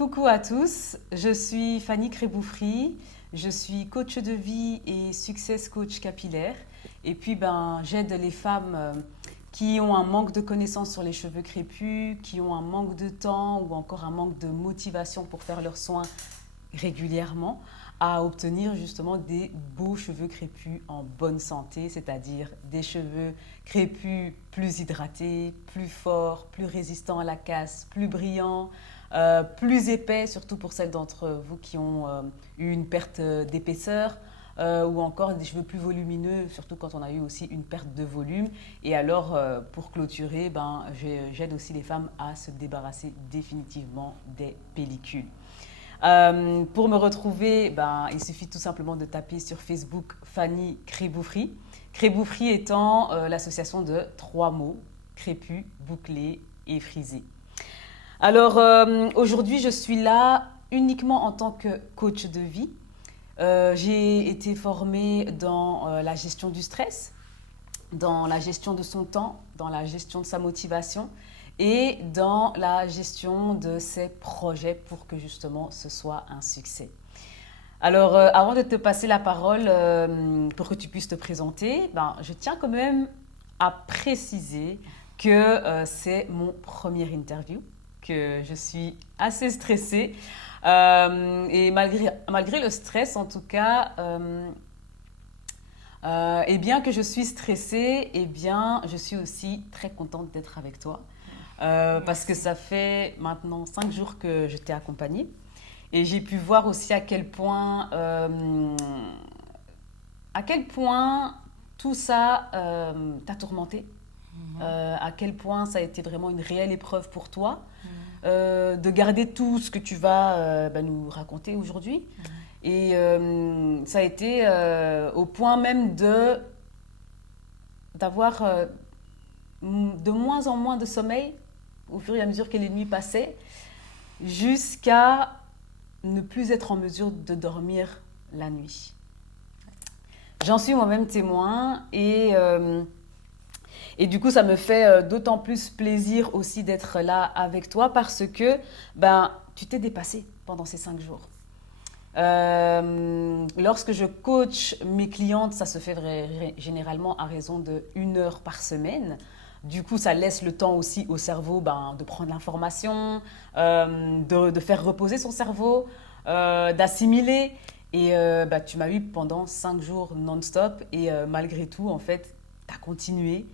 Coucou à tous, je suis Fanny Créboufry, je suis coach de vie et success coach capillaire. Et puis j'aide les femmes qui ont un manque de connaissances sur les cheveux crépus, qui ont un manque de temps ou encore un manque de motivation pour faire leurs soins régulièrement, à obtenir justement des beaux cheveux crépus en bonne santé, c'est-à-dire des cheveux crépus plus hydratés, plus forts, plus résistants à la casse, plus brillants, plus épais, surtout pour celles d'entre vous qui ont eu une perte d'épaisseur. Ou encore des cheveux plus volumineux, surtout quand on a eu aussi une perte de volume. Et alors, pour clôturer, j'aide aussi les femmes à se débarrasser définitivement des pellicules. Pour me retrouver, il suffit tout simplement de taper sur Facebook Fanny Créboufry. Créboufry étant l'association de trois mots, crépus, bouclés et frisés. Alors aujourd'hui, je suis là uniquement en tant que coach de vie. J'ai été formée dans la gestion du stress, dans la gestion de son temps, dans la gestion de sa motivation et dans la gestion de ses projets pour que justement ce soit un succès. Alors, avant de te passer la parole pour que tu puisses te présenter, je tiens quand même à préciser que c'est mon premier interview, que je suis assez stressée. Et malgré le stress, en tout cas, et bien que je suis stressée, je suis aussi très contente d'être avec toi. Parce que ça fait maintenant 5 jours que je t'ai accompagnée. Et j'ai pu voir aussi à quel point tout ça t'a tourmenté. À quel point ça a été vraiment une réelle épreuve pour toi. De garder tout ce que tu vas nous raconter aujourd'hui. Et ça a été au point même d'avoir de moins en moins de sommeil au fur et à mesure que les nuits passaient, jusqu'à ne plus être en mesure de dormir la nuit. J'en suis moi-même témoin et du coup, ça me fait d'autant plus plaisir aussi d'être là avec toi parce que tu t'es dépassé pendant ces 5 jours. Lorsque je coach mes clientes, ça se fait généralement à raison de 1 heure par semaine. Du coup, ça laisse le temps aussi au cerveau de prendre l'information, de faire reposer son cerveau, d'assimiler. Et tu m'as eu pendant 5 jours non-stop et malgré tout, en fait, tu as continué.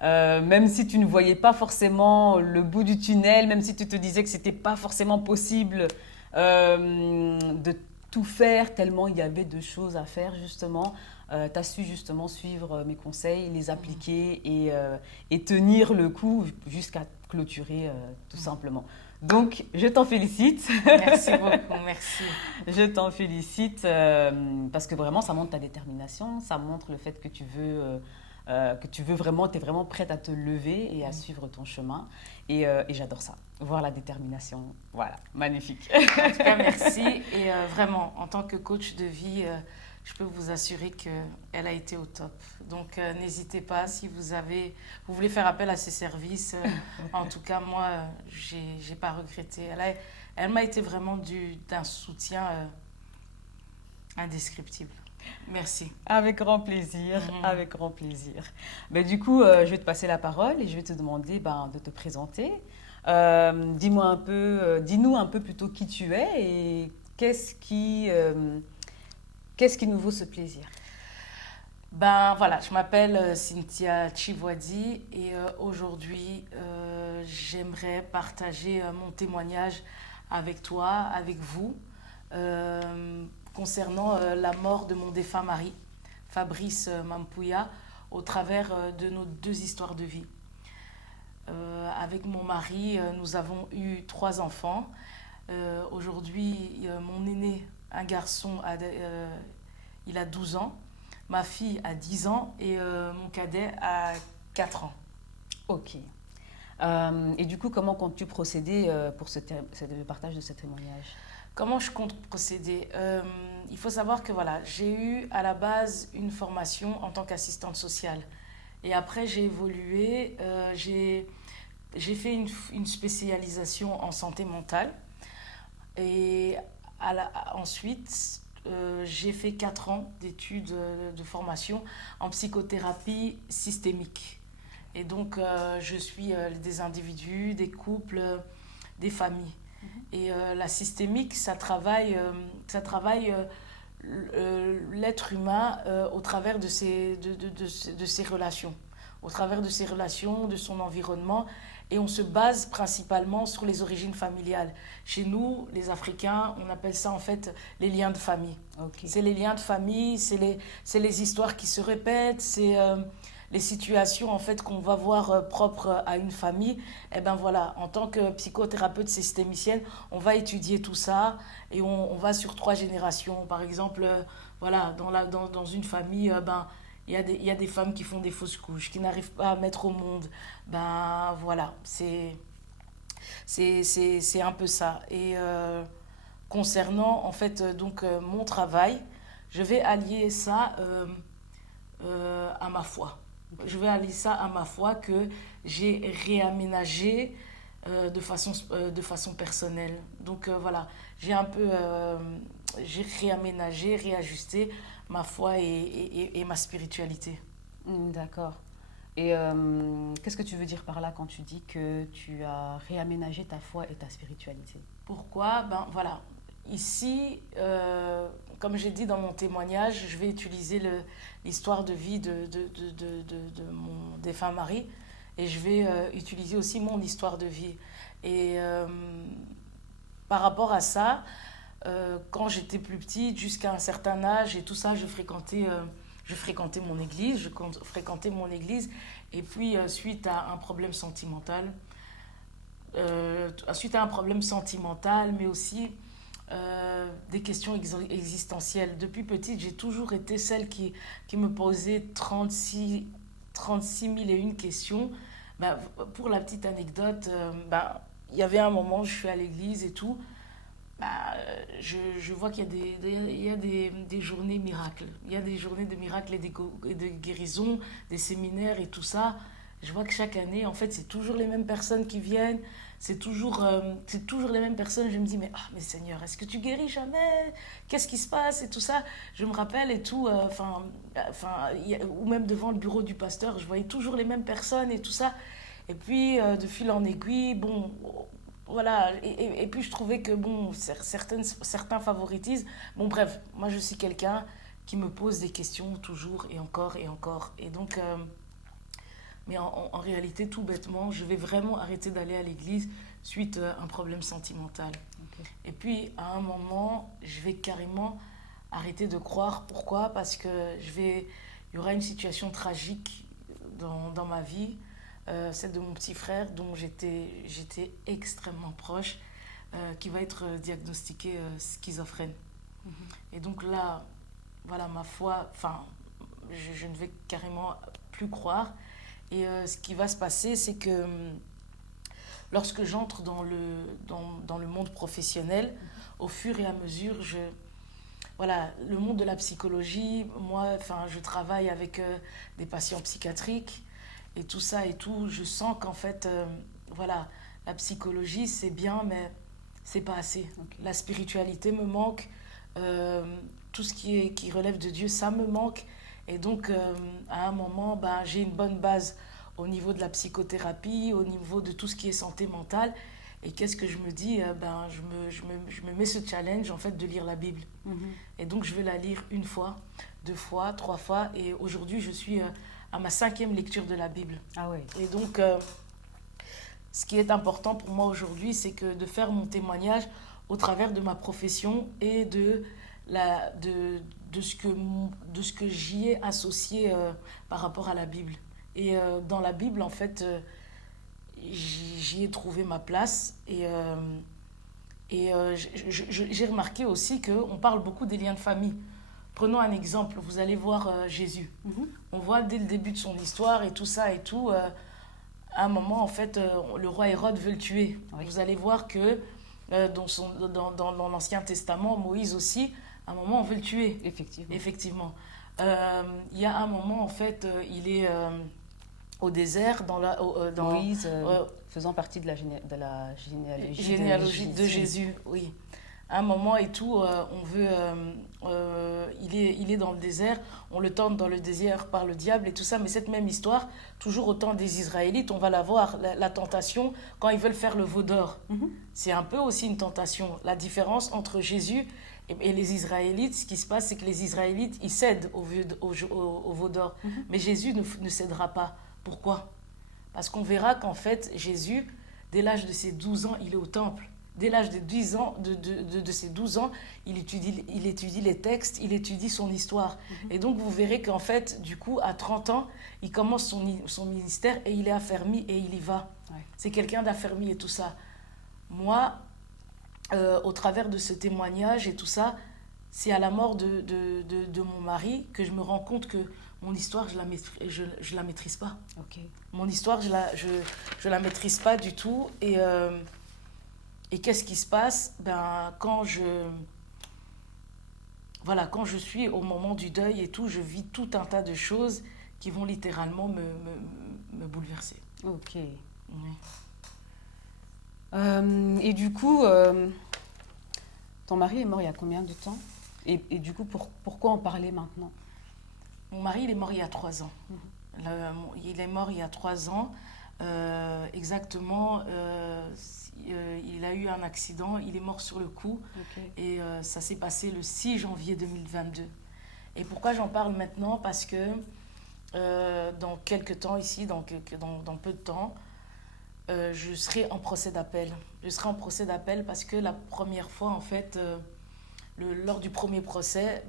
Même si tu ne voyais pas forcément le bout du tunnel, même si tu te disais que c'était pas forcément possible de tout faire, tellement il y avait de choses à faire justement. Tu as su justement suivre mes conseils, les appliquer et tenir le coup jusqu'à clôturer tout simplement. Donc, je t'en félicite. Merci beaucoup, merci. Je t'en félicite parce que vraiment, ça montre ta détermination, ça montre le fait que tu veux vraiment, tu es vraiment prête à te lever et à suivre ton chemin. Et j'adore ça, voir la détermination. Voilà, magnifique. En tout cas, merci. Et vraiment, en tant que coach de vie, je peux vous assurer qu'elle a été au top. Donc, n'hésitez pas si vous voulez faire appel à ses services. En tout cas, moi, j'ai pas regretté. Elle m'a été vraiment d'un soutien indescriptible. Merci. Avec grand plaisir, avec grand plaisir. Mais du coup, je vais te passer la parole et je vais te demander de te présenter. Dis-nous un peu plutôt qui tu es et qu'est-ce qui nous vaut ce plaisir. Voilà, je m'appelle Cynthia Chivoadi et aujourd'hui, j'aimerais partager mon témoignage avec toi, avec vous, concernant la mort de mon défunt mari, Fabrice Mampouya, au travers de nos 2 histoires de vie. Avec mon mari, nous avons eu 3 enfants. Aujourd'hui, mon aîné, un garçon, il a 12 ans, ma fille a 10 ans et mon cadet a 4 ans. Ok. Et du coup, comment comptes-tu procéder pour le partage de ce témoignage ? Comment je compte procéder ? Il faut savoir que j'ai eu à la base une formation en tant qu'assistante sociale. Et après, j'ai évolué, j'ai fait une spécialisation en santé mentale. Et ensuite, j'ai fait 4 ans d'études de formation en psychothérapie systémique. Et donc, je suis des individus, des couples, des familles. Et la systémique, ça travaille l'être humain au travers de ses relations, au travers de ses relations, de son environnement. Et on se base principalement sur les origines familiales. Chez nous, les Africains, on appelle ça en fait les liens de famille. Okay. C'est les liens de famille, c'est les histoires qui se répètent, c'est les situations en fait qu'on va voir propres à une famille. Et ben voilà, en tant que psychothérapeute systémicienne, on va étudier tout ça et on va sur 3 générations. Par exemple, voilà, dans une famille, il y a des femmes qui font des fausses couches, qui n'arrivent pas à mettre au monde. Ben voilà, c'est un peu ça. Et concernant en fait mon travail, je vais allier ça à ma foi. Je vais allier ça à ma foi que j'ai réaménagé de façon personnelle. Donc voilà, j'ai réaménagé, réajusté ma foi et ma spiritualité. D'accord. Et qu'est-ce que tu veux dire par là quand tu dis que tu as réaménagé ta foi et ta spiritualité? Pourquoi? Ben voilà, ici, comme j'ai dit dans mon témoignage, je vais utiliser l'histoire de vie de mon défunt mari et je vais utiliser aussi mon histoire de vie. Et par rapport à ça, quand j'étais plus petite, jusqu'à un certain âge et tout ça, je fréquentais mon église, et puis suite à un problème sentimental, mais aussi des questions existentielles. Depuis petite, j'ai toujours été celle qui me posait 36 000 et une questions. Ben, pour la petite anecdote, il y avait un moment où je suis à l'église et tout. Je vois qu'il y a des journées miracles. Il y a des journées de miracles et de guérison, des séminaires et tout ça. Je vois que chaque année, en fait, c'est toujours les mêmes personnes qui viennent. C'est toujours les mêmes personnes. Je me dis, mais Seigneur, est-ce que tu guéris jamais? Qu'est-ce qui se passe? Et tout ça. Je me rappelle et tout. Ou même devant le bureau du pasteur, je voyais toujours les mêmes personnes et tout ça. Et puis, de fil en aiguille, bon... Voilà, et puis je trouvais que bon, certains favoritisent. Bon, bref, moi je suis quelqu'un qui me pose des questions toujours et encore et encore. Et donc, mais en réalité, tout bêtement, je vais vraiment arrêter d'aller à l'église suite à un problème sentimental. Okay. Et puis, à un moment, je vais carrément arrêter de croire. Pourquoi? Parce que il y aura une situation tragique dans ma vie. Celle de mon petit frère dont j'étais extrêmement proche, qui va être diagnostiqué schizophrène. Et donc là, voilà, ma foi, je ne vais carrément plus croire. Et ce qui va se passer, c'est que lorsque j'entre dans le monde professionnel, au fur et à mesure, voilà, le monde de la psychologie, moi, je travaille avec des patients psychiatriques, et tout ça et tout, je sens qu'en fait, voilà, la psychologie, c'est bien, mais c'est pas assez. Okay. La spiritualité me manque, tout ce qui relève de Dieu, ça me manque. Et donc, à un moment, j'ai une bonne base au niveau de la psychothérapie, au niveau de tout ce qui est santé mentale. Et qu'est-ce que je me dis? Je me mets ce challenge, en fait, de lire la Bible. Et donc, je vais la lire 1 fois, 2 fois, 3 fois. Et aujourd'hui, je suis... à ma 5e lecture de la Bible. Ah oui. Et donc, ce qui est important pour moi aujourd'hui, c'est que de faire mon témoignage au travers de ma profession et de ce que j'y ai associé par rapport à la Bible. Et dans la Bible, en fait, j'y ai trouvé ma place. Et j'ai remarqué aussi qu'on parle beaucoup des liens de famille. Prenons un exemple, vous allez voir Jésus. On voit dès le début de son histoire et tout ça et tout, à un moment, en fait, le roi Hérode veut le tuer. Oui. Vous allez voir que dans l'Ancien Testament, Moïse aussi, à un moment, on veut le tuer. Effectivement. Il y a un moment, en fait, il est au désert, Moïse, faisant partie de la généalogie de Jésus, oui. À un moment et tout, il est dans le désert, on le tente dans le désert par le diable et tout ça, mais cette même histoire, toujours au temps des Israélites, on va la voir, la tentation, quand ils veulent faire le veau d'or. C'est un peu aussi une tentation. La différence entre Jésus et les Israélites, ce qui se passe, c'est que les Israélites, ils cèdent au veau d'or, mais Jésus ne cédera pas. Pourquoi? Parce qu'on verra qu'en fait, Jésus, dès l'âge de ses 12 ans, il est au temple. Dès l'âge de 10 ans, de ses 12 ans, il étudie les textes, il étudie son histoire. Et donc, vous verrez qu'en fait, du coup, à 30 ans, il commence son ministère et il est affermi et il y va. Ouais. C'est quelqu'un d'affermi et tout ça. Moi, au travers de ce témoignage et tout ça, c'est à la mort de mon mari que je me rends compte que mon histoire, je la maîtrise pas. Ok. Mon histoire, je la maîtrise pas du tout. Et qu'est-ce qui se passe? Quand je suis au moment du deuil et tout, je vis tout un tas de choses qui vont littéralement me bouleverser. Ok. Oui. Et du coup, ton mari est mort il y a combien de temps? Et du coup, pourquoi en parler maintenant? Mon mari, il est mort il y a 3 ans. Il est mort il y a 3 ans. Exactement, il a eu un accident, il est mort sur le coup. Ok. Et ça s'est passé le 6 janvier 2022. Et pourquoi j'en parle maintenant? Parce que dans quelques temps ici, dans peu de temps, je serai en procès d'appel. Je serai en procès d'appel parce que la première fois, en fait, lors du premier procès,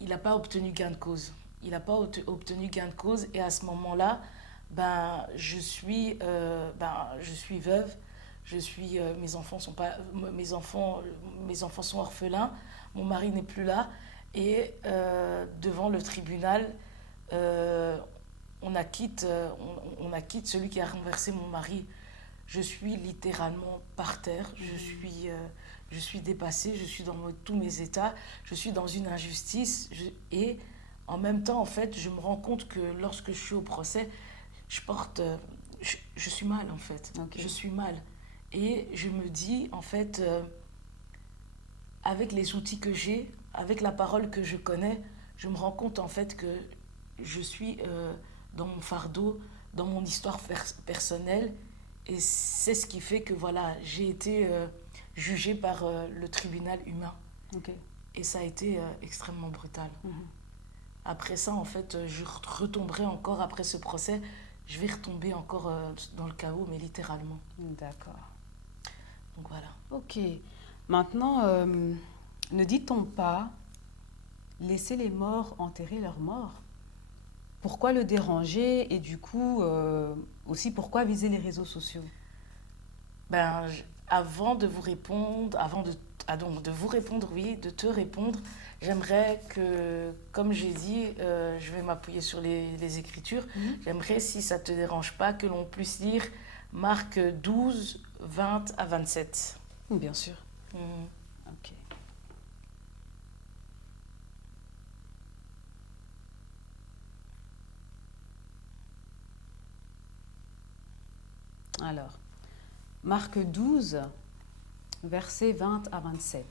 il n'a pas obtenu gain de cause. Il n'a pas obtenu gain de cause et à ce moment-là, je suis veuve. Mes enfants sont orphelins. Mon mari n'est plus là et devant le tribunal, on acquitte celui qui a renversé mon mari. Je suis littéralement par terre. Je suis dépassée. Je suis dans tous mes états. Je suis dans une injustice et en même temps, en fait, je me rends compte que lorsque je suis au procès, je suis mal, en fait. Okay. Je suis mal. Et je me dis, en fait, avec les outils que j'ai, avec la parole que je connais, je me rends compte, en fait, que je suis dans mon fardeau, dans mon histoire personnelle. Et c'est ce qui fait que, voilà, j'ai été jugée par le tribunal humain. Okay. Et ça a été extrêmement brutal. Après ça, en fait, je retomberai encore après ce procès. Je vais retomber encore dans le chaos, mais littéralement. D'accord. Donc voilà. Ok. Maintenant, ne dit-on pas laisser les morts enterrer leurs morts? Pourquoi le déranger? Et du coup, aussi, pourquoi viser les réseaux sociaux? Avant de vous répondre, de te répondre, j'aimerais que, comme j'ai dit, je vais m'appuyer sur les Écritures. J'aimerais, si ça ne te dérange pas, que l'on puisse lire Marc 12, 20 à 27. Bien sûr. Ok. Alors, Marc 12, versets 20 à 27.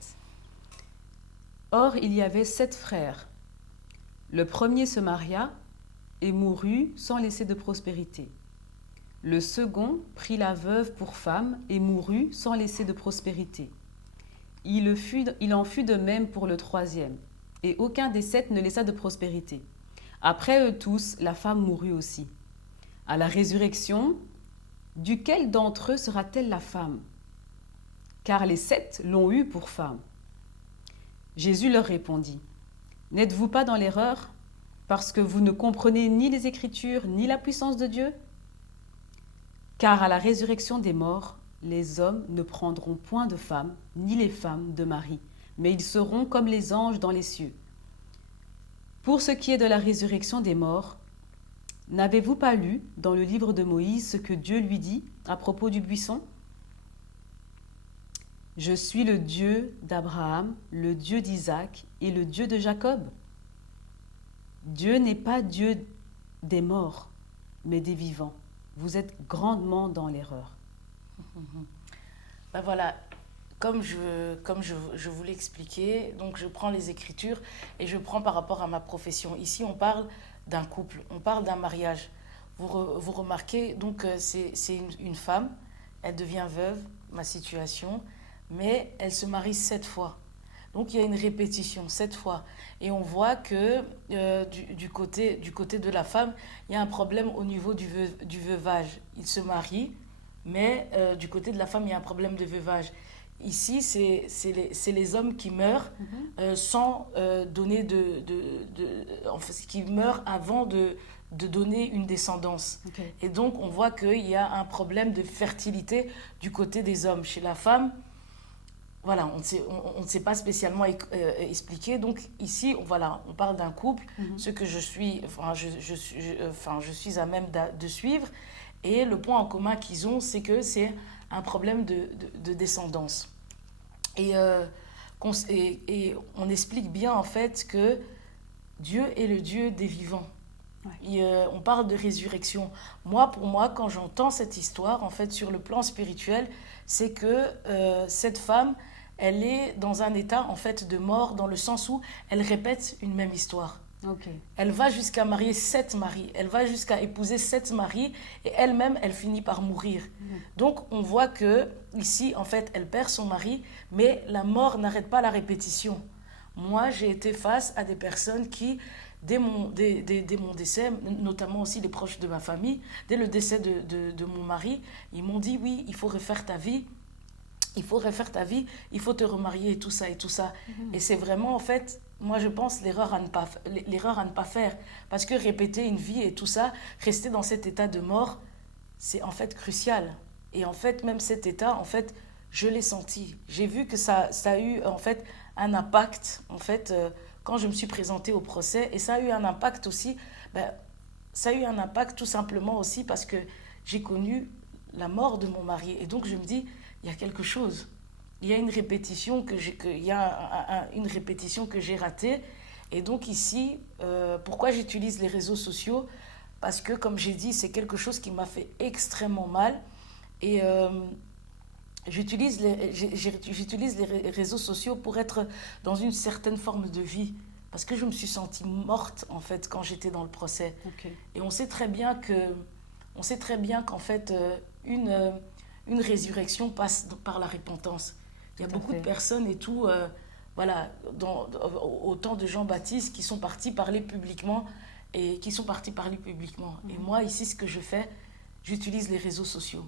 Or, il y avait 7 frères. Le premier se maria et mourut sans laisser de prospérité. Le second prit la veuve pour femme et mourut sans laisser de prospérité. Il en fut de même pour le troisième, et aucun des 7 ne laissa de prospérité. Après eux tous, la femme mourut aussi. À la résurrection, duquel d'entre eux sera-t-elle la femme? Car les 7 l'ont eue pour femme. Jésus leur répondit, « N'êtes-vous pas dans l'erreur, parce que vous ne comprenez ni les Écritures, ni la puissance de Dieu? Car à la résurrection des morts, les hommes ne prendront point de femmes, ni les femmes de mari, mais ils seront comme les anges dans les cieux. Pour ce qui est de la résurrection des morts, n'avez-vous pas lu dans le livre de Moïse ce que Dieu lui dit à propos du buisson? Je suis le Dieu d'Abraham, le Dieu d'Isaac et le Dieu de Jacob. Dieu n'est pas Dieu des morts, mais des vivants. Vous êtes grandement dans l'erreur. Voilà, je vous l'ai expliqué, donc je prends les Écritures et je prends par rapport à ma profession. Ici, on parle d'un couple, on parle d'un mariage. Vous remarquez, donc c'est une femme, elle devient veuve, ma situation, mais elle se marie 7 fois. Donc il y a une répétition, 7 fois. Et on voit que du côté de la femme, il y a un problème au niveau du veuvage. Il se marie, mais du côté de la femme, il y a un problème de veuvage. Ici, c'est les hommes qui meurent sans donner enfin, qui meurent avant de donner une descendance. Ok. Et donc, on voit qu'il y a un problème de fertilité du côté des hommes. Chez la femme, voilà, on ne sait pas spécialement expliquer. Donc ici, voilà, on parle d'un couple, ce que je suis, enfin, je suis à même de suivre. Et le point en commun qu'ils ont, c'est que c'est un problème de descendance. Et, et on explique bien en fait que Dieu est le Dieu des vivants. Ouais. Et, on parle de résurrection. Moi, pour moi, quand j'entends cette histoire, en fait, sur le plan spirituel, c'est que cette femme, elle est dans un état en fait de mort, dans le sens où elle répète une même histoire. Ok. Elle va jusqu'à marier 7 maris, elle va jusqu'à épouser 7 maris, et elle-même, elle finit par mourir. Donc, on voit que ici, en fait, elle perd son mari, mais la mort n'arrête pas la répétition. Moi, j'ai été face à des personnes qui, dès mon décès, notamment aussi les proches de ma famille, dès le décès de mon mari, ils m'ont dit, oui, il faut refaire ta vie. Il faut refaire ta vie, il faut te remarier et tout ça et tout ça. Et c'est vraiment, en fait, moi je pense, l'erreur à ne pas faire. Parce que répéter une vie et tout ça, rester dans cet état de mort, c'est en fait crucial. Et en fait, même cet état, en fait, je l'ai senti. J'ai vu que ça a eu, en fait, un impact, en fait, quand je me suis présentée au procès. Et ça a eu un impact aussi, ça a eu un impact tout simplement aussi parce que j'ai connu la mort de mon mari. Et donc je me dis, il y a quelque chose. Il y a une répétition une répétition que j'ai ratée. Et donc ici, pourquoi j'utilise les réseaux sociaux? Parce que, comme j'ai dit, c'est quelque chose qui m'a fait extrêmement mal. Et j'utilise les réseaux sociaux pour être dans une certaine forme de vie. Parce que je me suis sentie morte, en fait, quand j'étais dans le procès. Ok. Et on sait très bien qu'en fait, une résurrection passe par la repentance. Il y a Tout à beaucoup de fait. personnes et tout, voilà, au temps de Jean-Baptiste, qui sont partis parler publiquement et Et moi, ici, ce que je fais, j'utilise les réseaux sociaux.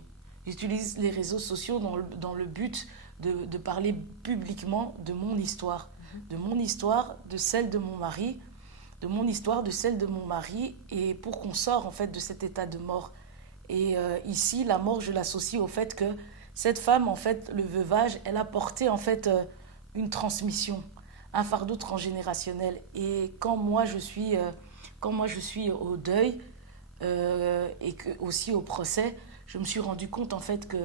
J'utilise les réseaux sociaux dans le but de parler publiquement de mon histoire. De mon histoire, de celle de mon mari, de mon histoire, de celle de mon mari, et pour qu'on sorte en fait de cet état de mort. Et ici, la mort, je l'associe au fait que cette femme, en fait, le veuvage, elle a porté en fait une transmission, un fardeau transgénérationnel. Et quand moi je suis au deuil et aussi au procès, je me suis rendu compte en fait que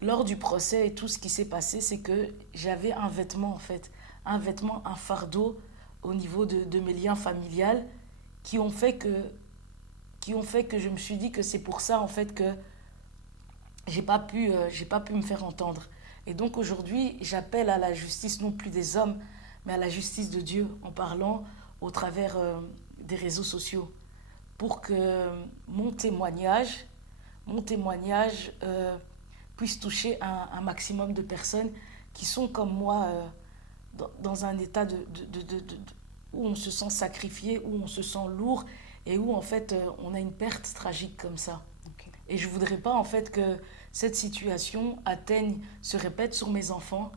lors du procès et tout ce qui s'est passé, c'est que j'avais un vêtement en fait, un fardeau au niveau de mes liens familiales qui ont fait que je me suis dit que c'est pour ça en fait que j'ai pas pu me faire entendre. Et donc aujourd'hui, j'appelle à la justice non plus des hommes, mais à la justice de Dieu en parlant au travers des réseaux sociaux pour que mon témoignage puisse toucher un maximum de personnes qui sont comme moi dans un état où on se sent sacrifié, où on se sent lourd et où en fait on a une perte tragique comme ça. Ok. Et je voudrais pas en fait que cette situation se répète sur mes enfants.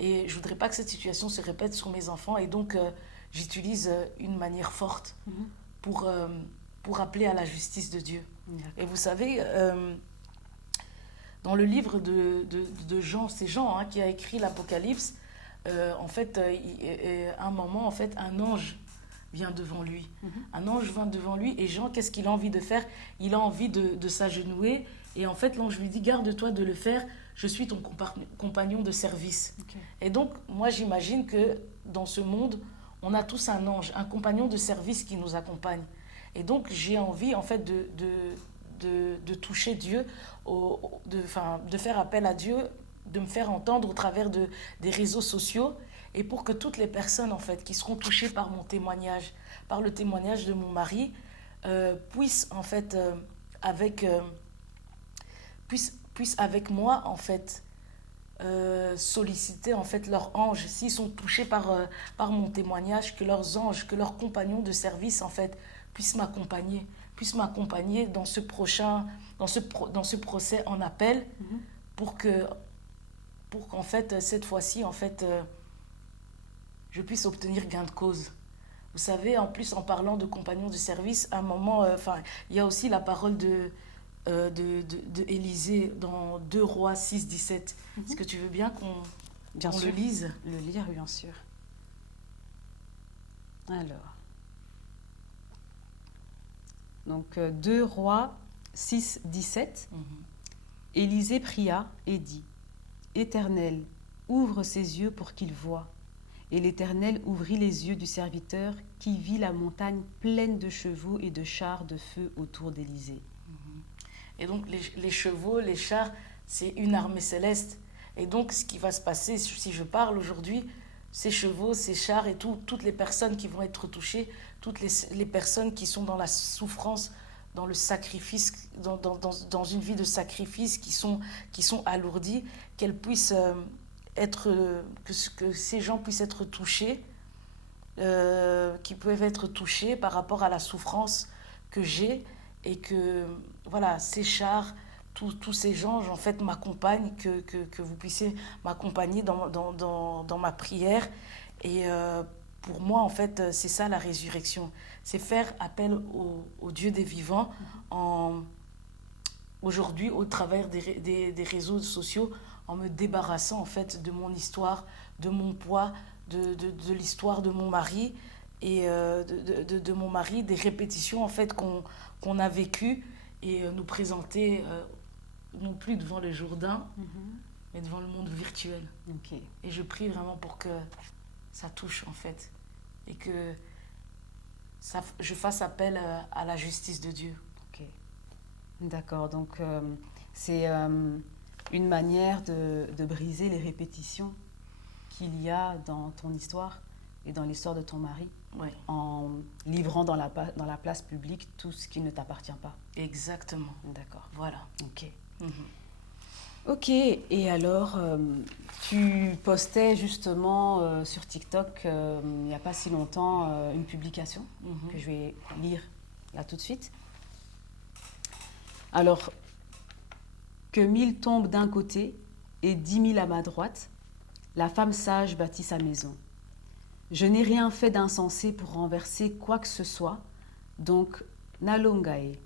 Et je voudrais pas que cette situation se répète sur mes enfants. Et donc j'utilise une manière forte pour, pour appeler à la justice de Dieu. D'accord. Et vous savez, dans le livre de Jean, c'est Jean qui a écrit l'Apocalypse, en fait, à un moment, en fait, un ange vient devant lui. Un ange vient devant lui et Jean, qu'est-ce qu'il a envie de faire? Il a envie de s'agenouiller et en fait, l'ange lui dit, garde-toi de le faire, je suis ton compagnon de service. Ok. Et donc, moi, j'imagine que dans ce monde, on a tous un ange, un compagnon de service qui nous accompagne. Et donc, j'ai envie, en fait, de toucher Dieu, de faire appel à Dieu de me faire entendre au travers des réseaux sociaux et pour que toutes les personnes en fait qui seront touchées par mon témoignage, par le témoignage de mon mari, puissent en fait puissent avec moi en fait solliciter en fait leurs anges s'ils sont touchés par mon témoignage, que leurs anges, que leurs compagnons de service en fait puissent m'accompagner dans ce procès en appel pour qu'en fait cette fois-ci en fait je puisse obtenir gain de cause. Vous savez, en plus, en parlant de compagnons de service, à un moment, il y a aussi la parole de Élisée dans 2 Rois 6, 17. Est-ce que tu veux bien qu'on le lise? Le lire, bien sûr. Alors. Donc, 2 Rois 6, 17. Élisée pria et dit, « Éternel, ouvre ses yeux pour qu'il voie. » Et l'Éternel ouvrit les yeux du serviteur qui vit la montagne pleine de chevaux et de chars de feu autour d'Élysée. Et donc les chevaux, les chars, c'est une armée céleste. Et donc ce qui va se passer, si je parle aujourd'hui, ces chevaux, ces chars et toutes les personnes qui vont être touchées, toutes les personnes qui sont dans la souffrance, dans le sacrifice, dans une vie de sacrifice, qui sont alourdies, qu'elles puissent... que ces gens puissent être touchés, qui peuvent être touchés par rapport à la souffrance que j'ai et que voilà, ces chars, tous ces gens en fait m'accompagnent, que vous puissiez m'accompagner dans ma prière. Et pour moi en fait c'est ça la résurrection, c'est faire appel au Dieu des vivants aujourd'hui au travers des réseaux sociaux, en me débarrassant en fait de mon histoire, de mon poids, de l'histoire de mon mari et de mon mari, des répétitions en fait qu'on a vécues et nous présenter non plus devant le Jourdain, mais devant le monde virtuel. Okay. Et je prie vraiment pour que ça touche en fait et que je fasse appel à la justice de Dieu. Okay. D'accord, donc c'est... une manière de briser les répétitions qu'il y a dans ton histoire et dans l'histoire de ton mari, en livrant dans la place publique tout ce qui ne t'appartient pas. Exactement. D'accord. Voilà. Ok. Ok, et alors, tu postais justement sur TikTok, il n'y a pas si longtemps, une publication que je vais lire là tout de suite. Alors, que 1000 tombent d'un côté et 10 000 à ma droite, la femme sage bâtit sa maison. Je n'ai rien fait d'insensé pour renverser quoi que ce soit, donc Nalongae.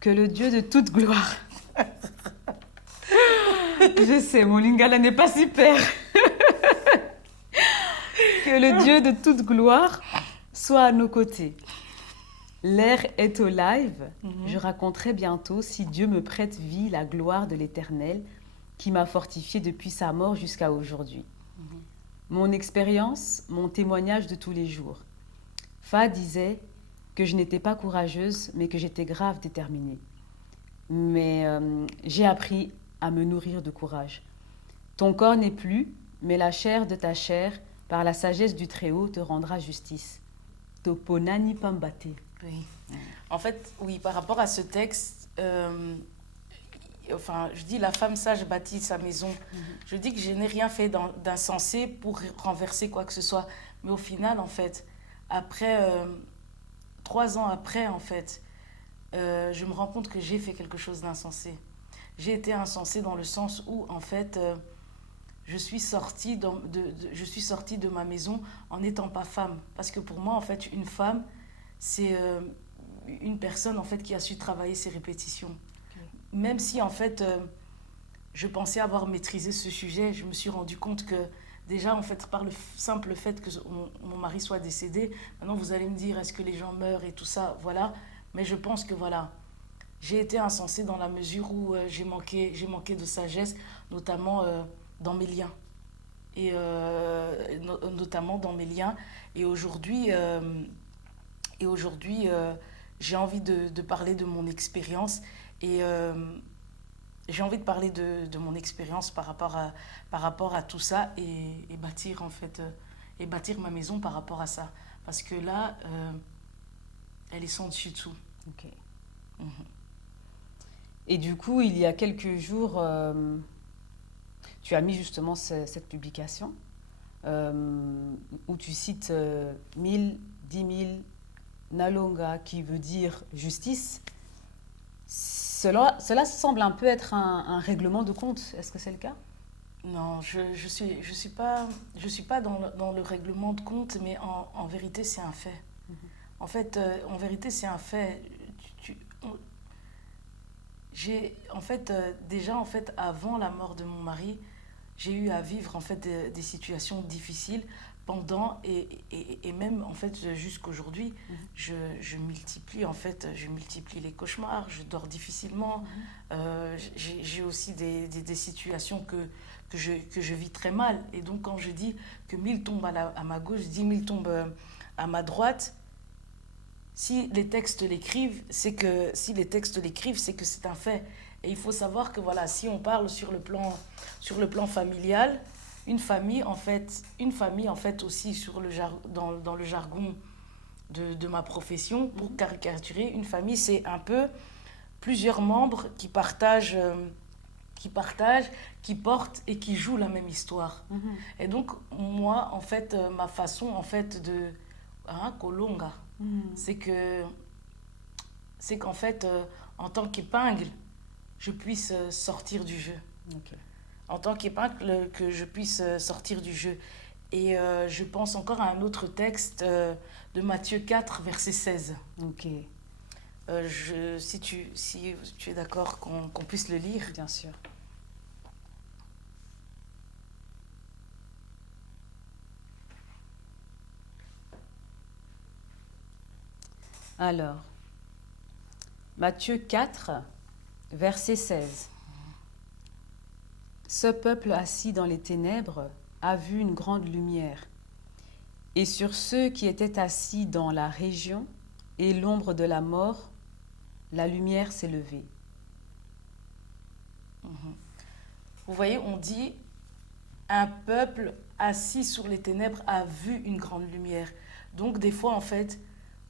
Que le Dieu de toute gloire... Je sais, mon lingala n'est pas super. Que le Dieu de toute gloire soit à nos côtés. L'air est au live. Je raconterai bientôt, si Dieu me prête vie, la gloire de l'Éternel qui m'a fortifiée depuis sa mort jusqu'à aujourd'hui. Mon expérience, mon témoignage de tous les jours. Fa disait que je n'étais pas courageuse, mais que j'étais grave déterminée. Mais j'ai appris à me nourrir de courage. Ton corps n'est plus, mais la chair de ta chair, par la sagesse du Très-Haut, te rendra justice. Toponani pambate. Oui. En fait, oui, par rapport à ce texte, je dis la femme sage bâtit sa maison. Je dis que je n'ai rien fait d'insensé pour renverser quoi que ce soit. Mais au final, en fait, après 3 ans après, en fait, je me rends compte que j'ai fait quelque chose d'insensé. J'ai été insensée dans le sens où, en fait, je suis sortie de ma maison en n'étant pas femme. Parce que pour moi, en fait, une femme, c'est une personne, en fait, qui a su travailler ses répétitions. Okay. Même si, en fait, je pensais avoir maîtrisé ce sujet, je me suis rendu compte que, déjà, en fait, par le simple fait que mon mari soit décédé, maintenant, vous allez me dire, est-ce que les gens meurent et tout ça, voilà. Mais je pense que, voilà, j'ai été insensée dans la mesure où j'ai manqué de sagesse, notamment dans mes liens. Et notamment dans mes liens. Et aujourd'hui, j'ai envie de parler de mon expérience. Et j'ai envie de parler de mon expérience par rapport à tout ça et bâtir en fait, et bâtir ma maison par rapport à ça. Parce que là, elle est sans dessus dessous. Ok. Mhm. Et du coup, il y a quelques jours, tu as mis justement cette publication où tu cites 1000, 10 000 Nalonga, qui veut dire justice. Cela semble un peu être un règlement de compte. Est-ce que c'est le cas? Non, je suis pas dans le règlement de compte, mais en vérité, c'est un fait. En fait, en vérité, c'est un fait. En fait, déjà, en fait, avant la mort de mon mari, j'ai eu à vivre en fait des situations difficiles pendant et même en fait jusqu'aujourd'hui je multiplie les cauchemars, je dors difficilement. J'ai aussi des situations que je vis très mal, et donc quand je dis que 1000 tombent à ma gauche, 10 000 tombent à ma droite, si les textes l'écrivent, c'est que c'est un fait. Et il faut savoir que voilà, si on parle sur le plan familial, une famille en fait aussi dans le jargon de ma profession, pour caricaturer, une famille c'est un peu plusieurs membres qui portent et qui jouent la même histoire. Et donc moi en fait ma façon en fait de kolonga, c'est que c'est qu'en fait en tant qu'épingle je puisse sortir du jeu. Ok. En tant qu'épingle, que je puisse sortir du jeu. Et je pense encore à un autre texte de Matthieu 4, verset 16. Ok, Si tu es d'accord qu'on puisse le lire. bien sûr. Alors, Matthieu 4, verset 16. Ce peuple assis dans les ténèbres a vu une grande lumière. Et sur ceux qui étaient assis dans la région et l'ombre de la mort, la lumière s'est levée. Vous voyez, on dit un peuple assis sur les ténèbres a vu une grande lumière. Donc des fois, en fait,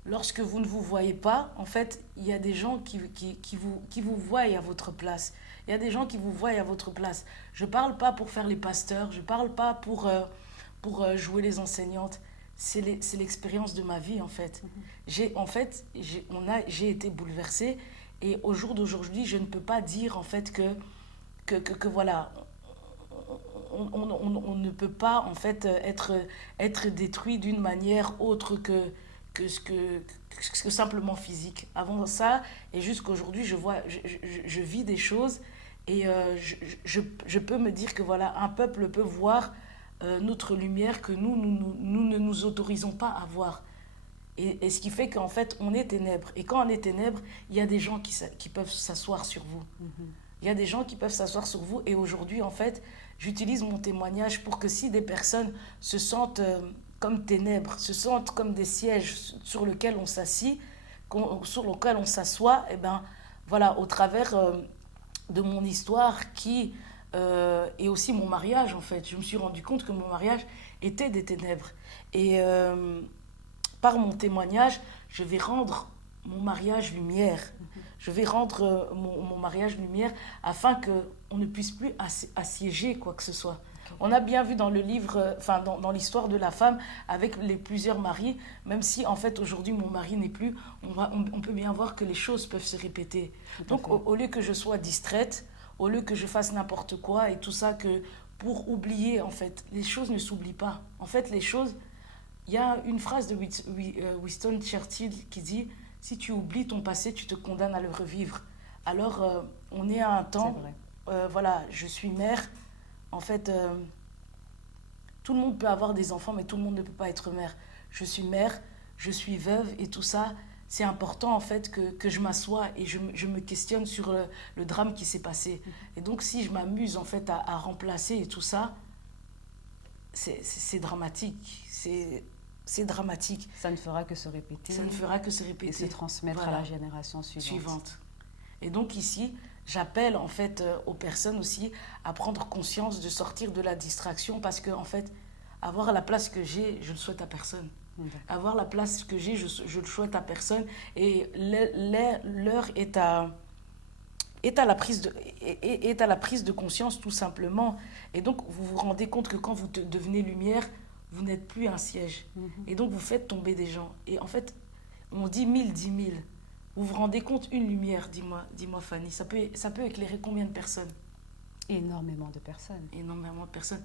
lorsque vous ne vous voyez pas, en fait, il y a des gens qui vous voient à votre place. Il y a des gens qui vous voient à votre place. Je ne parle pas pour faire les pasteurs, je ne parle pas pour jouer les enseignantes. C'est l'expérience de ma vie, en fait. J'ai été bouleversée, et au jour d'aujourd'hui, je ne peux pas dire, en fait, que voilà, on ne peut pas, en fait, être détruit d'une manière autre que simplement physique. Avant ça, et jusqu'aujourd'hui, je vis des choses, et je peux me dire que voilà, un peuple peut voir notre lumière que nous ne nous autorisons pas à voir. Et ce qui fait qu'en fait, on est ténèbres. Et quand on est ténèbres, il y a des gens qui peuvent s'asseoir sur vous. Il y a des gens qui peuvent s'asseoir sur vous. Et aujourd'hui, en fait, j'utilise mon témoignage pour que si des personnes se sentent comme ténèbres, se sentent comme des sièges sur lesquels on s'assit, sur lesquels on s'assoit, et ben voilà, au travers de mon histoire et aussi mon mariage, en fait, je me suis rendu compte que mon mariage était des ténèbres. Et par mon témoignage, je vais rendre mon mariage lumière. Je vais rendre mon mariage lumière afin qu'on ne puisse plus assiéger quoi que ce soit. On a bien vu dans le livre, enfin dans l'histoire de la femme avec les plusieurs maris, même si en fait aujourd'hui mon mari n'est plus, on peut bien voir que les choses peuvent se répéter. Donc au lieu que je sois distraite, au lieu que je fasse n'importe quoi et tout ça, que pour oublier, en fait, les choses ne s'oublient pas. En fait, les choses, il y a une phrase de Winston Churchill qui dit « Si tu oublies ton passé, tu te condamnes à le revivre ». Alors, on est à un temps, voilà, je suis mère. En fait, tout le monde peut avoir des enfants, mais tout le monde ne peut pas être mère. Je suis mère, je suis veuve, et tout ça, c'est important en fait que je m'assoie et je me questionne sur le drame qui s'est passé. Et donc, si je m'amuse en fait à remplacer et tout ça, c'est dramatique. C'est dramatique. Ça ne fera que se répéter. Ça ne fera que se répéter. Et se transmettre à la génération suivante. Et donc ici, j'appelle en fait aux personnes aussi à prendre conscience de sortir de la distraction parce que en fait, avoir la place que j'ai, je le souhaite à personne. Avoir la place que j'ai, je le souhaite à personne. Et l'heure est à la prise de conscience tout simplement. Et donc, vous vous rendez compte que quand vous devenez lumière, vous n'êtes plus un siège. Et donc, vous faites tomber des gens. Et en fait, on dit 1000, 10 000. Vous vous rendez compte, une lumière, dis-moi Fanny, ça peut éclairer combien de personnes? Énormément de personnes. Énormément de personnes.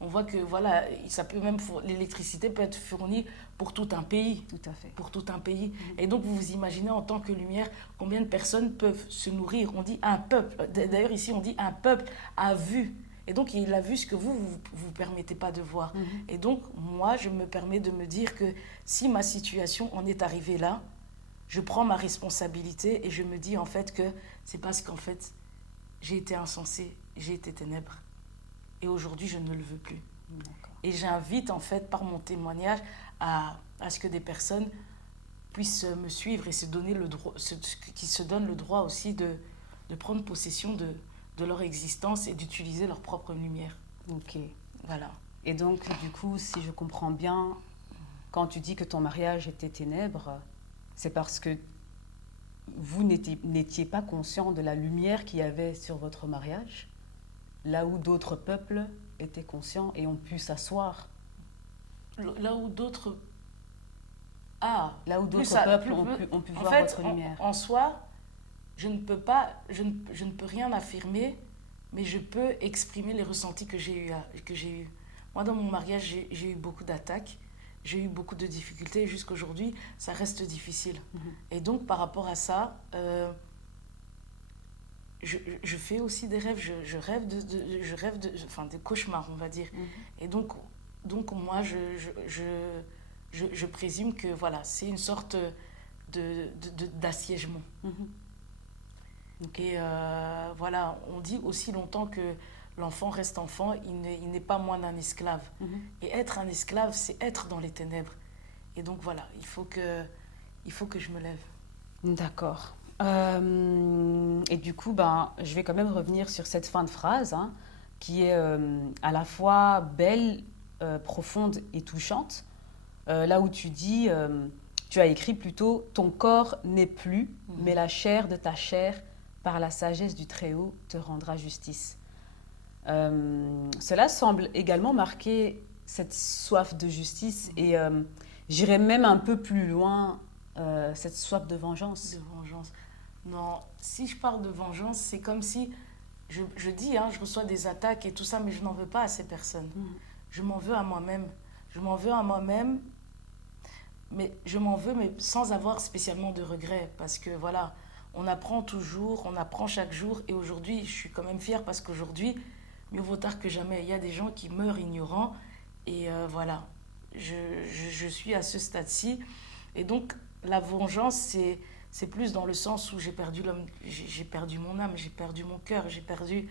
On voit que voilà, ça peut même l'électricité peut être fournie pour tout un pays. Tout à fait. Pour tout un pays. Et donc vous vous imaginez en tant que lumière combien de personnes peuvent se nourrir. On dit un peuple. D'ailleurs ici on dit un peuple a vu. Et donc il a vu ce que vous permettez pas de voir. Et donc moi je me permets de me dire que si ma situation en est arrivée là, je prends ma responsabilité et je me dis en fait que c'est parce qu'en fait j'ai été insensée, j'ai été ténèbres. Et aujourd'hui, je ne le veux plus. Et j'invite, en fait, par mon témoignage, à ce que des personnes puissent me suivre et se donner le droit, qui se donnent le droit aussi de prendre possession de leur existence et d'utiliser leur propre lumière. Ok. Voilà. Et donc, du coup, si je comprends bien, quand tu dis que ton mariage était ténèbres, c'est parce que vous n'étiez pas conscient de la lumière qu'il y avait sur votre mariage, là où d'autres peuples étaient conscients et ont pu s'asseoir. Là où d'autres... Là où d'autres peuples ont pu voir votre lumière. En soi, je ne peux rien affirmer, mais je peux exprimer les ressentis que j'ai eu. Moi, dans mon mariage, j'ai eu beaucoup d'attaques. J'ai eu beaucoup de difficultés et jusqu'aujourd'hui, ça reste difficile. Et donc, par rapport à ça, je fais aussi des rêves. Je rêve des cauchemars, on va dire. Et donc moi, je présume que voilà, c'est une sorte d'assiègement. Et voilà, on dit aussi longtemps que l'enfant reste enfant, il n'est pas moins d'un esclave. Et être un esclave, c'est être dans les ténèbres. Et donc voilà, il faut que je me lève. D'accord. Et du coup, je vais quand même revenir sur cette fin de phrase, qui est à la fois belle, profonde et touchante. Là où tu dis, tu as écrit plutôt « Ton corps n'est plus, mais la chair de ta chair, par la sagesse du Très-Haut, te rendra justice ». Cela semble également marquer cette soif de justice et j'irais même un peu plus loin, cette soif de vengeance. De vengeance. Non, si je parle de vengeance, c'est comme si, je dis, je reçois des attaques et tout ça, mais je n'en veux pas à ces personnes. Je m'en veux à moi-même. Je m'en veux à moi-même, mais je m'en veux, mais sans avoir spécialement de regrets, parce que voilà, on apprend toujours, on apprend chaque jour, et aujourd'hui, je suis quand même fière parce qu'aujourd'hui, mieux vaut tard que jamais. Il y a des gens qui meurent ignorants. Et voilà, je suis à ce stade-ci. Et donc, la vengeance, c'est plus dans le sens où j'ai perdu mon âme, j'ai perdu mon cœur, j'ai perdu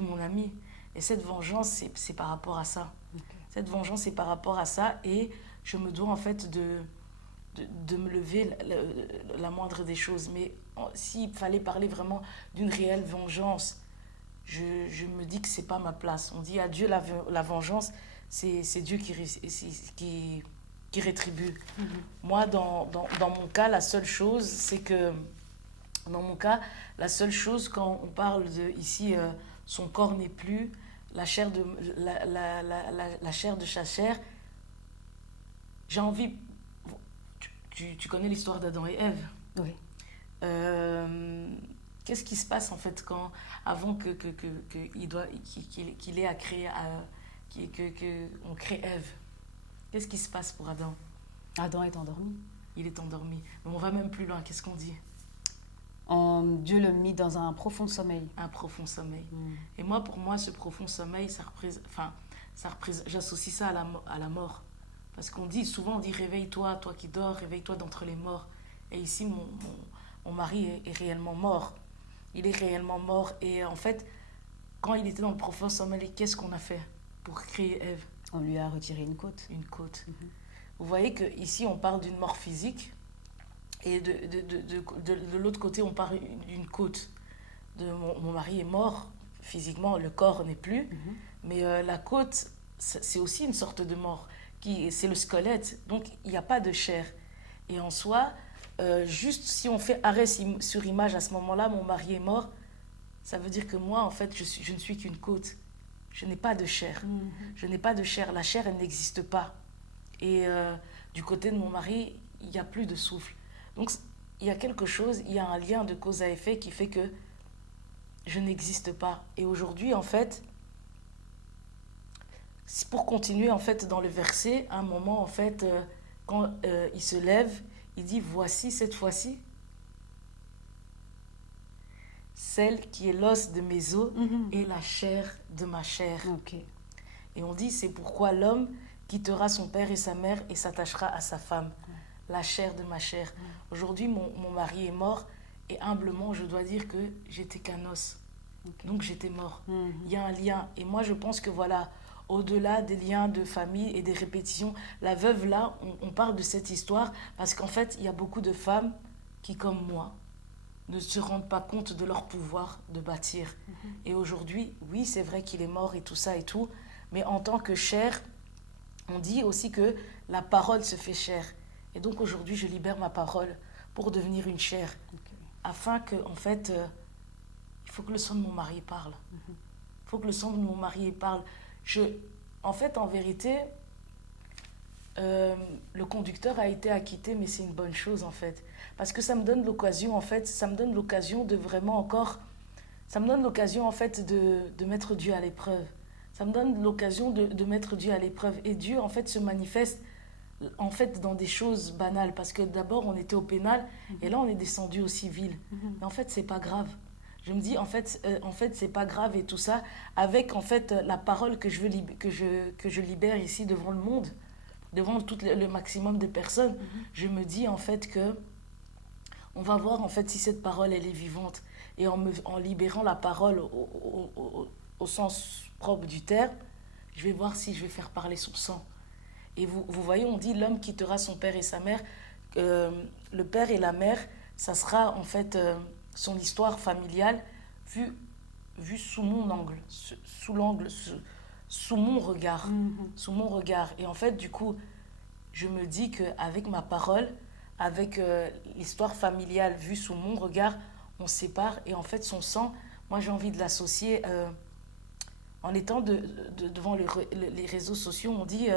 mon ami. Et cette vengeance, c'est par rapport à ça. Cette vengeance, c'est par rapport à ça. Et je me dois en fait de me lever la moindre des choses. Mais s'il fallait parler vraiment d'une réelle vengeance, je me dis que c'est pas ma place. On dit à Dieu la vengeance, c'est Dieu qui rétribue. Moi, dans mon cas, la seule chose, c'est que dans mon cas, la seule chose quand on parle de ici, son corps n'est plus, la chair de sa chair, j'ai envie. Tu connais l'histoire d'Adam et Ève? Oui. Qu'est-ce qui se passe en fait avant qu'il ait à créer, qu'on crée Ève? Qu'est-ce qui se passe pour Adam? Adam est endormi. Il est endormi. Mais on va même plus loin. Qu'est-ce qu'on dit? Dieu le mit dans un profond sommeil. Un profond sommeil. Et pour moi, ce profond sommeil, ça représente, j'associe ça à la mort. Parce qu'on dit, souvent on dit réveille-toi, toi qui dors, réveille-toi d'entre les morts. Et ici, mon mari est réellement mort. Il est réellement mort. Et en fait, quand il était dans le profond sommeil, qu'est-ce qu'on a fait pour créer Ève? On lui a retiré une côte. Une côte. Vous voyez qu'ici, on parle d'une mort physique. Et de l'autre côté, on part d'une côte. Mon mari est mort, physiquement, le corps n'est plus. Mais la côte, c'est aussi une sorte de mort. C'est le squelette, donc il n'y a pas de chair. Et en soi, juste si on fait arrêt sur image à ce moment-là, mon mari est mort, ça veut dire que moi, en fait, je ne suis qu'une côte. Je n'ai pas de chair. Je n'ai pas de chair. La chair, elle n'existe pas. Et du côté de mon mari, il n'y a plus de souffle. Donc, il y a quelque chose, il y a un lien de cause à effet qui fait que je n'existe pas. Et aujourd'hui, en fait, pour continuer, en fait, dans le verset, à un moment, en fait, quand il se lève, il dit, voici cette fois-ci, celle qui est l'os de mes os et la chair de ma chair. Okay. Et on dit, c'est pourquoi l'homme quittera son père et sa mère et s'attachera à sa femme, la chair de ma chair. Aujourd'hui, mon mari est mort et humblement, je dois dire que j'étais qu'un os. Donc j'étais mort. Il y a un lien. Et moi, je pense que voilà, au-delà des liens de famille et des répétitions, la veuve, là, on parle de cette histoire parce qu'en fait, il y a beaucoup de femmes qui, comme moi, ne se rendent pas compte de leur pouvoir de bâtir. Et aujourd'hui, oui, c'est vrai qu'il est mort et tout ça et tout, mais en tant que chair, on dit aussi que la parole se fait chair. Et donc aujourd'hui, je libère ma parole pour devenir une chair. Afin que, en fait, il faut que le sang de mon mari parle. Il faut que le sang de mon mari parle. En fait, en vérité, le conducteur a été acquitté, mais c'est une bonne chose, en fait. Parce que ça me donne l'occasion, en fait, ça me donne l'occasion de vraiment encore... Ça me donne l'occasion, en fait, de mettre Dieu à l'épreuve. Ça me donne l'occasion de mettre Dieu à l'épreuve. Et Dieu, en fait, se manifeste en fait, dans des choses banales. Parce que d'abord, on était au pénal, et là, on est descendu au civil. Mais en fait, c'est pas grave. Je me dis, en fait, c'est pas grave et tout ça. Avec, en fait, la parole que je libère ici devant le monde, devant tout le maximum de personnes, je me dis, en fait, que on va voir, en fait, si cette parole, elle est vivante. Et en libérant la parole au sens propre du terme, je vais voir si je vais faire parler son sang. Et vous voyez, on dit l'homme quittera son père et sa mère. Le père et la mère, ça sera en fait son histoire familiale vue sous mon angle, sous mon regard. Sous mon regard. Et en fait, du coup, je me dis qu'avec ma parole, avec l'histoire familiale vue sous mon regard, on sépare. Et en fait, son sang, moi j'ai envie de l'associer en étant devant les réseaux sociaux, on dit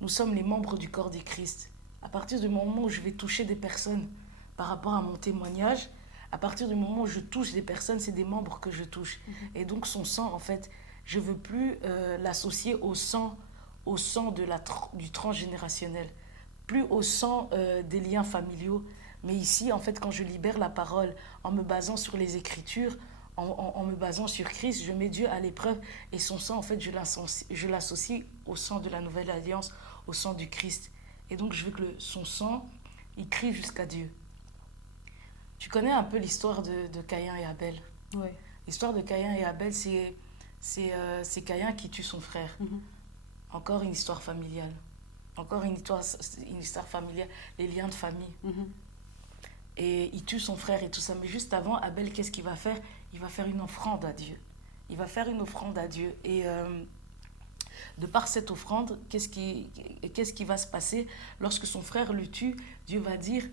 nous sommes les membres du corps du Christ. À partir du moment où je vais toucher des personnes par rapport à mon témoignage, à partir du moment où je touche des personnes, c'est des membres que je touche. Et donc son sang, en fait, je ne veux plus l'associer au sang du transgénérationnel, plus au sang des liens familiaux. Mais ici, en fait, quand je libère la parole en me basant sur les Écritures, en me basant sur Christ, je mets Dieu à l'épreuve et son sang, en fait, je l'associe au sang de la nouvelle alliance, au sang du Christ. Et donc, je veux que son sang, il crie jusqu'à Dieu. Tu connais un peu l'histoire de Caïn et Abel? Oui. L'histoire de Caïn et Abel, c'est Caïn qui tue son frère. Encore une histoire familiale. Encore une histoire familiale, les liens de famille. Et il tue son frère et tout ça. Mais juste avant, Abel, qu'est-ce qu'il va faire? Il va faire une offrande à Dieu. Il va faire une offrande à Dieu. Et de par cette offrande, qu'est-ce qui va se passer? Lorsque son frère le tue, Dieu va dire,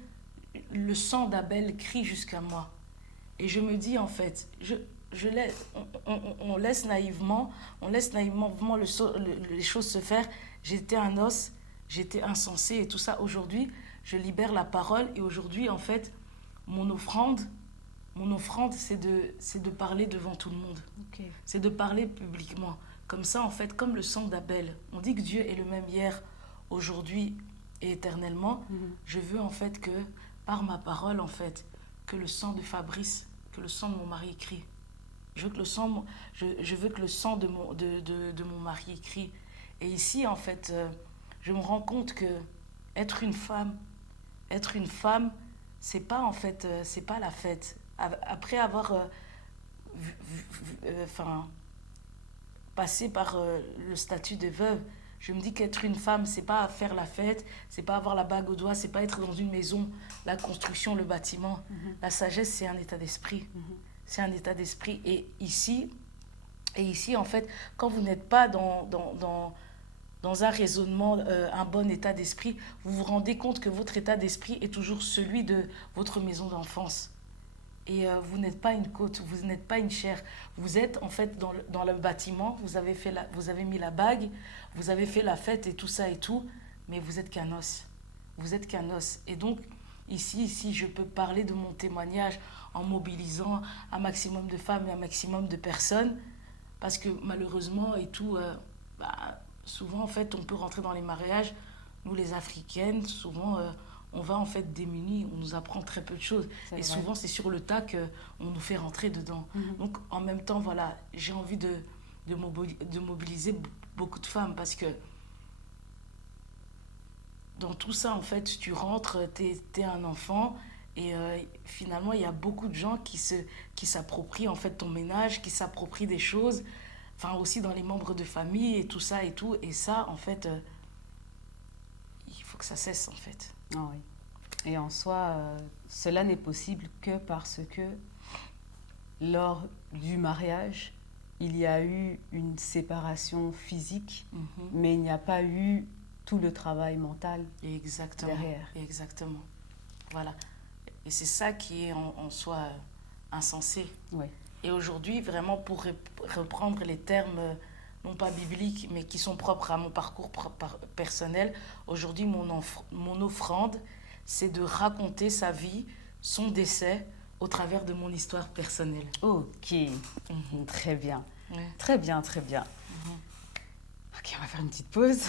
le sang d'Abel crie jusqu'à moi. Et je me dis, en fait, on laisse naïvement les choses se faire. J'étais un os, j'étais insensé et tout ça. Aujourd'hui, je libère la parole et aujourd'hui, en fait, mon offrande, c'est de parler devant tout le monde. Okay. C'est de parler publiquement. Comme ça, en fait, comme le sang d'Abel. On dit que Dieu est le même hier, aujourd'hui et éternellement. Je veux, en fait, que, par ma parole, en fait, que le sang de Fabrice, que le sang de mon mari crie. Je veux que le sang, de mon mari crie. Et ici, en fait, je me rends compte que être une femme, c'est pas en fait, c'est pas la fête. Après avoir passé par le statut de veuve, Je me dis qu'être une femme, c'est pas faire la fête, c'est pas avoir la bague au doigt, c'est pas être dans une maison, la construction, le bâtiment. La sagesse, c'est un état d'esprit. C'est un état d'esprit. Et ici, en fait, quand vous n'êtes pas dans un raisonnement, un bon état d'esprit, vous vous rendez compte que votre état d'esprit est toujours celui de votre maison d'enfance. Et vous n'êtes pas une côte, vous n'êtes pas une chair. Vous êtes en fait dans le bâtiment, vous avez mis la bague, vous avez fait la fête et tout ça et tout, mais vous êtes qu'un os. Vous êtes qu'un os. Et donc, ici, je peux parler de mon témoignage en mobilisant un maximum de femmes et un maximum de personnes, parce que malheureusement et tout, souvent en fait, on peut rentrer dans les mariages. Nous, les Africaines, souvent... on va en fait démunis, on nous apprend très peu de choses. Et souvent, c'est sur le tas qu'on nous fait rentrer dedans. Donc, en même temps, voilà, j'ai envie de mobiliser beaucoup de femmes parce que dans tout ça, en fait, tu rentres, t'es un enfant et finalement, il y a beaucoup de gens qui s'approprient en fait ton ménage, qui s'approprient des choses, enfin aussi dans les membres de famille et tout ça et tout. Et ça, en fait, il faut que ça cesse, en fait. Ah oui. Et en soi, cela n'est possible que parce que lors du mariage, il y a eu une séparation physique, mais il n'y a pas eu tout le travail mental derrière. Exactement. Voilà. Et c'est ça qui est en soi insensé. Oui. Et aujourd'hui, vraiment, pour reprendre les termes non pas bibliques, mais qui sont propres à mon parcours personnel, aujourd'hui, mon offrande, c'est de raconter sa vie, son décès, au travers de mon histoire personnelle. Ok, très bien. Ouais. Très bien, très bien. Ok, on va faire une petite pause.